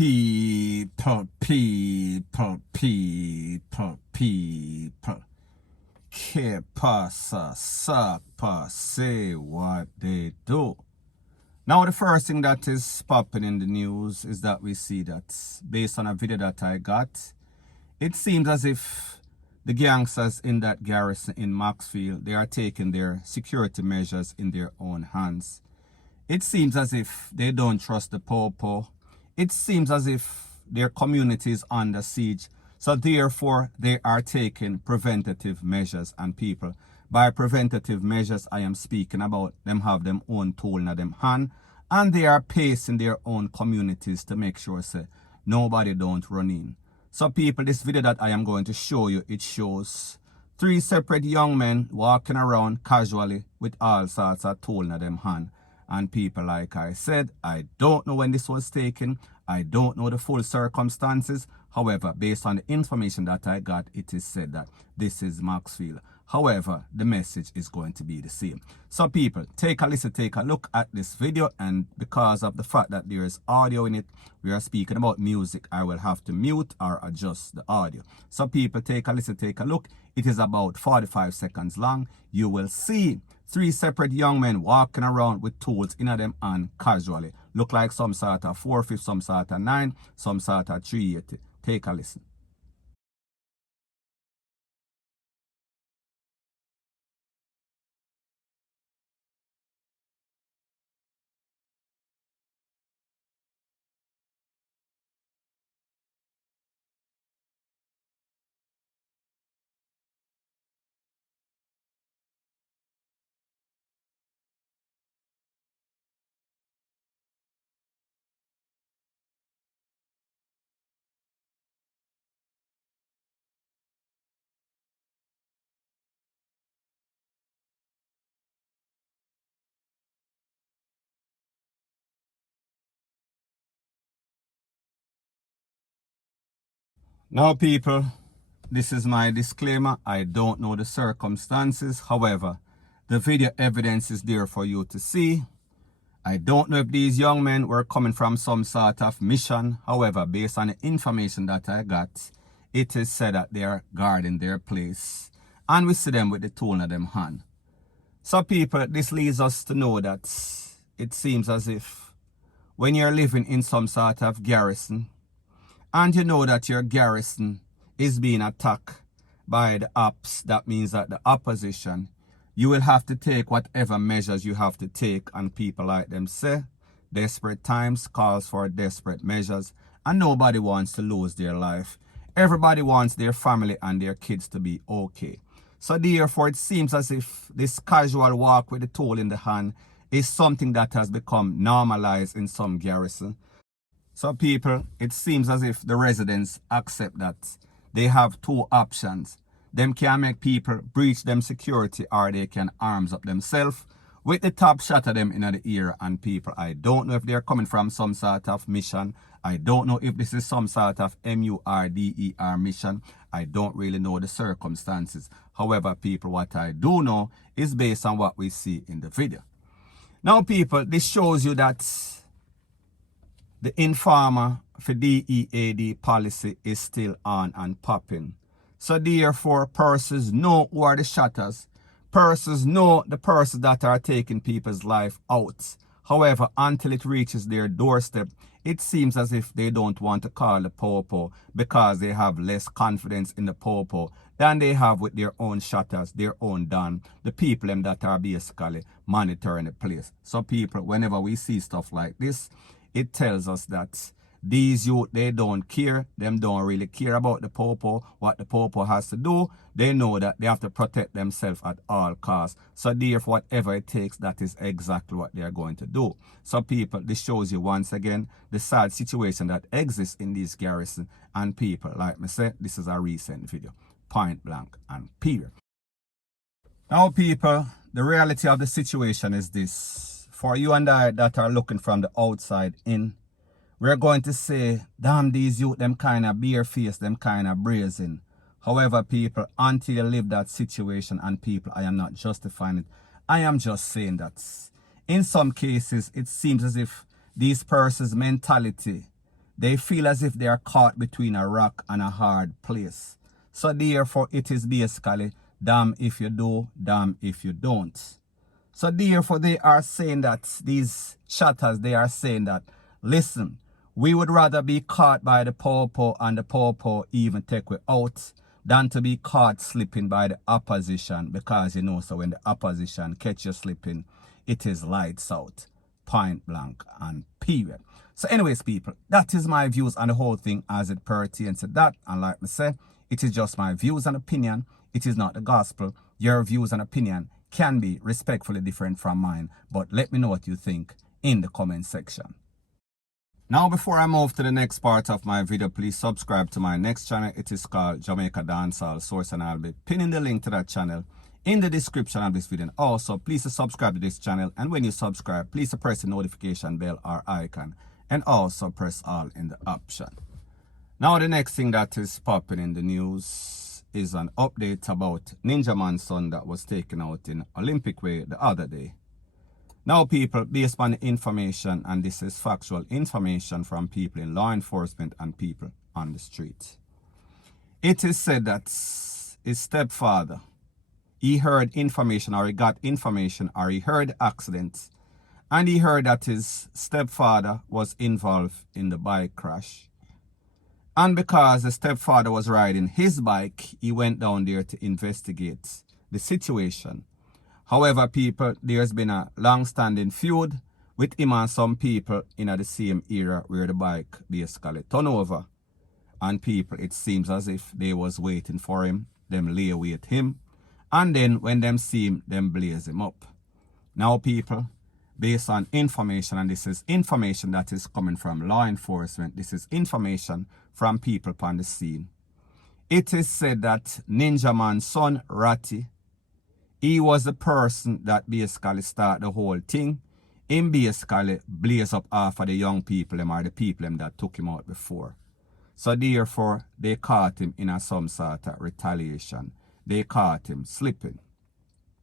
People. Que pasa, sapa, say what they do. Now the first thing that is popping in the news is that we see that, based on a video that I got, it seems as if the gangsters in that garrison in Maxfield, they are taking their security measures in their own hands. It seems as if they don't trust the popo. It seems as if their community is under siege. So therefore, they are taking preventative measures. And people, by preventative measures, I am speaking about them have them own tool in them hand. And they are pacing their own communities to make sure say nobody don't run in. So people, this video that I am going to show you, it shows 3 separate young men walking around casually with all sorts of tool in them hand. And people, like I said, I don't know when this was taken. I don't know the full circumstances. However, based on the information that I got, it is said that this is Maxfield. However, the message is going to be the same. So people, take a listen, take a look at this video. And because of the fact that there is audio in it, we are speaking about music, I will have to mute or adjust the audio. So people, take a listen, take a look. It is about 45 seconds long. You will see 3 separate young men walking around with tools in them and casually. Look like some sort of 450, some sort of 9, some sort of 380. Take a listen. Now people, this is my disclaimer. I don't know the circumstances. However, the video evidence is there for you to see. I don't know if these young men were coming from some sort of mission. However, based on the information that I got, it is said that they are guarding their place. And we see them with the tool in them hand. So people, this leads us to know that it seems as if when you're living in some sort of garrison, and you know that your garrison is being attacked by the ops, that means that the opposition, you will have to take whatever measures you have to take. And people like them say, desperate times calls for desperate measures, and nobody wants to lose their life. Everybody wants their family and their kids to be okay. So therefore, it seems as if this casual walk with the tool in the hand is something that has become normalized in some garrison. So people, it seems as if the residents accept that they have 2 options. Them can make people breach them security, or they can arms up themselves with the top shot of them in the ear. And people, I don't know if they're coming from some sort of mission. I don't know if this is some sort of MVRDER mission. I don't really know the circumstances. However, people, what I do know is based on what we see in the video. Now people, this shows you that the informer for DEAD policy is still on and popping. So therefore, persons know who are the shotters. Persons know the persons that are taking people's life out. However, until it reaches their doorstep, it seems as if they don't want to call the popo because they have less confidence in the popo than they have with their own shotters, their own don, the people them that are basically monitoring the place. So people, whenever we see stuff like this, it tells us that these youth, they don't care. Them don't really care about the popo, what the popo has to do. They know that they have to protect themselves at all costs. So therefore, whatever it takes, that is exactly what they are going to do. So people, this shows you once again the sad situation that exists in these garrisons. And people, like me said, this is a recent video. Point blank and period. Now people, the reality of the situation is this. For you and I that are looking from the outside in, we're going to say, damn, these youth, them kind of bare-faced, them kind of brazen. However, people, until you live that situation, and people, I am not justifying it, I am just saying that in some cases, it seems as if these persons' mentality, They feel as if they are caught between a rock and a hard place. So therefore, it is basically, damn if you do, damn if you don't. So therefore, they are saying that, these shatters, they are saying that, listen, we would rather be caught by the popo and the popo even take we out than to be caught slipping by the opposition, because you know, so when the opposition catch you slipping, it is lights out, point blank and period. So anyways, people, that is my views on the whole thing as it pertains to that. And like I say, it is just my views and opinion. It is not the gospel. Your views and opinion can be respectfully different from mine, but let me know what you think in the comment section. Now, before I move to the next part of my video, please subscribe to my next channel. It is called Jamaica Dancehall Source, and I'll be pinning the link to that channel in the description of this video. And also, please subscribe to this channel, and when you subscribe, please press the notification bell or icon, and also press all in the option. Now, the next thing that is popping in the news is an update about Ninja Man's son that was taken out in Olympic Way the other day. Now, people, based on the information, and this is factual information from people in law enforcement and people on the street, it is said that his stepfather, he heard information, or he got information, or he heard accidents, and he heard that his stepfather was involved in the bike crash. And because the stepfather was riding his bike, he went down there to investigate the situation. However, people, there's been a long-standing feud with him and some people in the same era where the bike basically turned over. And people, it seems as if they was waiting for him, them lay wait him, and then when them see him, them blaze him up. Now, people, based on information, and this is information that is coming from law enforcement, this is information from people on the scene. It is said that Ninja Man's son, Ratty, he was the person that basically started the whole thing. Him basically blaze up half of the young people, them or the people them that took him out before. So therefore, they caught him in some sort of retaliation. They caught him slipping.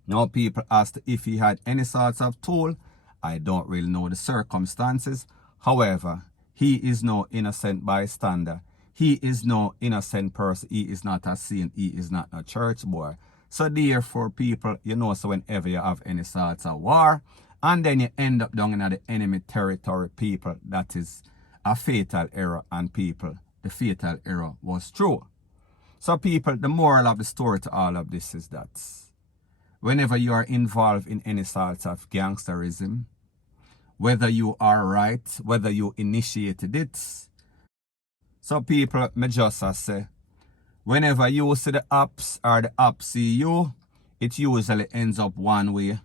Now, people asked if he had any sorts of tool. I don't really know the circumstances. However, he is no innocent bystander. He is no innocent person. He is not a saint. He is not a church boy. So therefore, people, you know, so whenever you have any sorts of war, and then you end up down in the enemy territory, people, that is a fatal error, and people, the fatal error was true. So people, the moral of the story to all of this is that whenever you are involved in any sort of gangsterism, whether you are right, whether you initiated it, so people, me just say, whenever you see the ops or the ops see you, it usually ends up one way.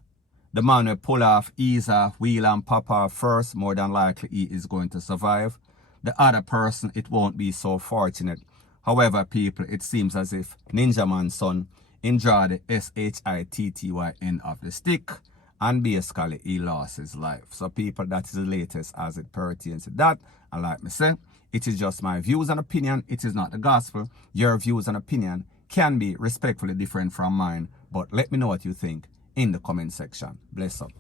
The man will pull off, ease off, wheel and pop off first, more than likely he is going to survive. The other person, it won't be so fortunate. However, people, it seems as if Ninja Man's son enjoyed the SHITTYN of the stick, and basically he lost his life. So people, that is the latest as it pertains to that. And like me say, it is just my views and opinion. It is not the gospel. Your views and opinion can be respectfully different from mine. But let me know what you think in the comment section. Bless up.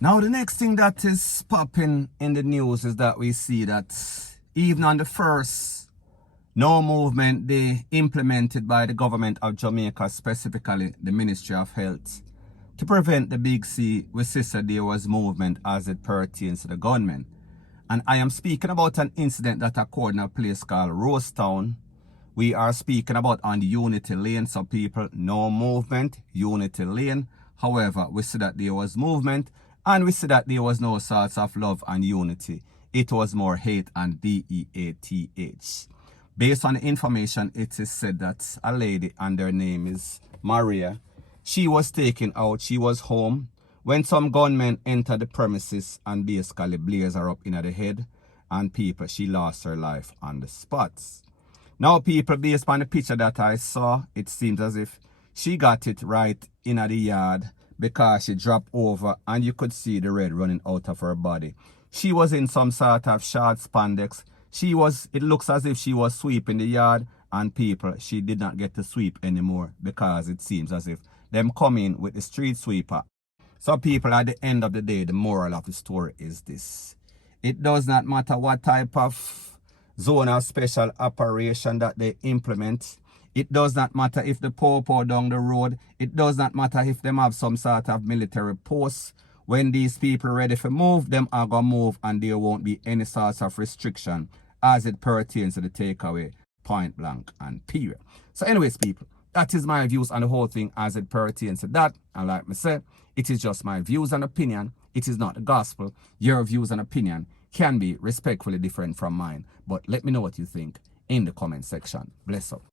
Now, the next thing that is popping in the news is that we see that even on the first No Movement Day implemented by the government of Jamaica, specifically the Ministry of Health, to prevent the Big C, we see there was movement as it pertains to the gunmen. And I am speaking about an incident that occurred in a place called Rosetown. We are speaking about on the Unity Lane. So people, no movement, Unity Lane. However, we see that there was movement, and we see that there was no sorts of love and unity. It was more hate and DEATH. Based on the information, it is said that a lady, and her name is Maria, she was taken out, she was home, when some gunmen entered the premises and basically blazed her up in the head, and people, she lost her life on the spots. Now people, based on the picture that I saw, it seems as if she got it right in the yard, because she dropped over and you could see the red running out of her body. She was in some sort of short spandex. It looks as if she was sweeping the yard, and people, she did not get to sweep anymore, because it seems as if them come in with the street sweeper. So people, at the end of the day, the moral of the story is this. It does not matter what type of zone of special operation that they implement. It does not matter if the popo down the road. It does not matter if them have some sort of military posts. When these people ready for move, them are going to move and there won't be any sort of restriction as it pertains to the takeaway, point blank and period. So anyways, people, that is my views on the whole thing as it pertains to that. And like I said, it is just my views and opinion. It is not the gospel. Your views and opinion can be respectfully different from mine. But let me know what you think in the comment section. Bless up.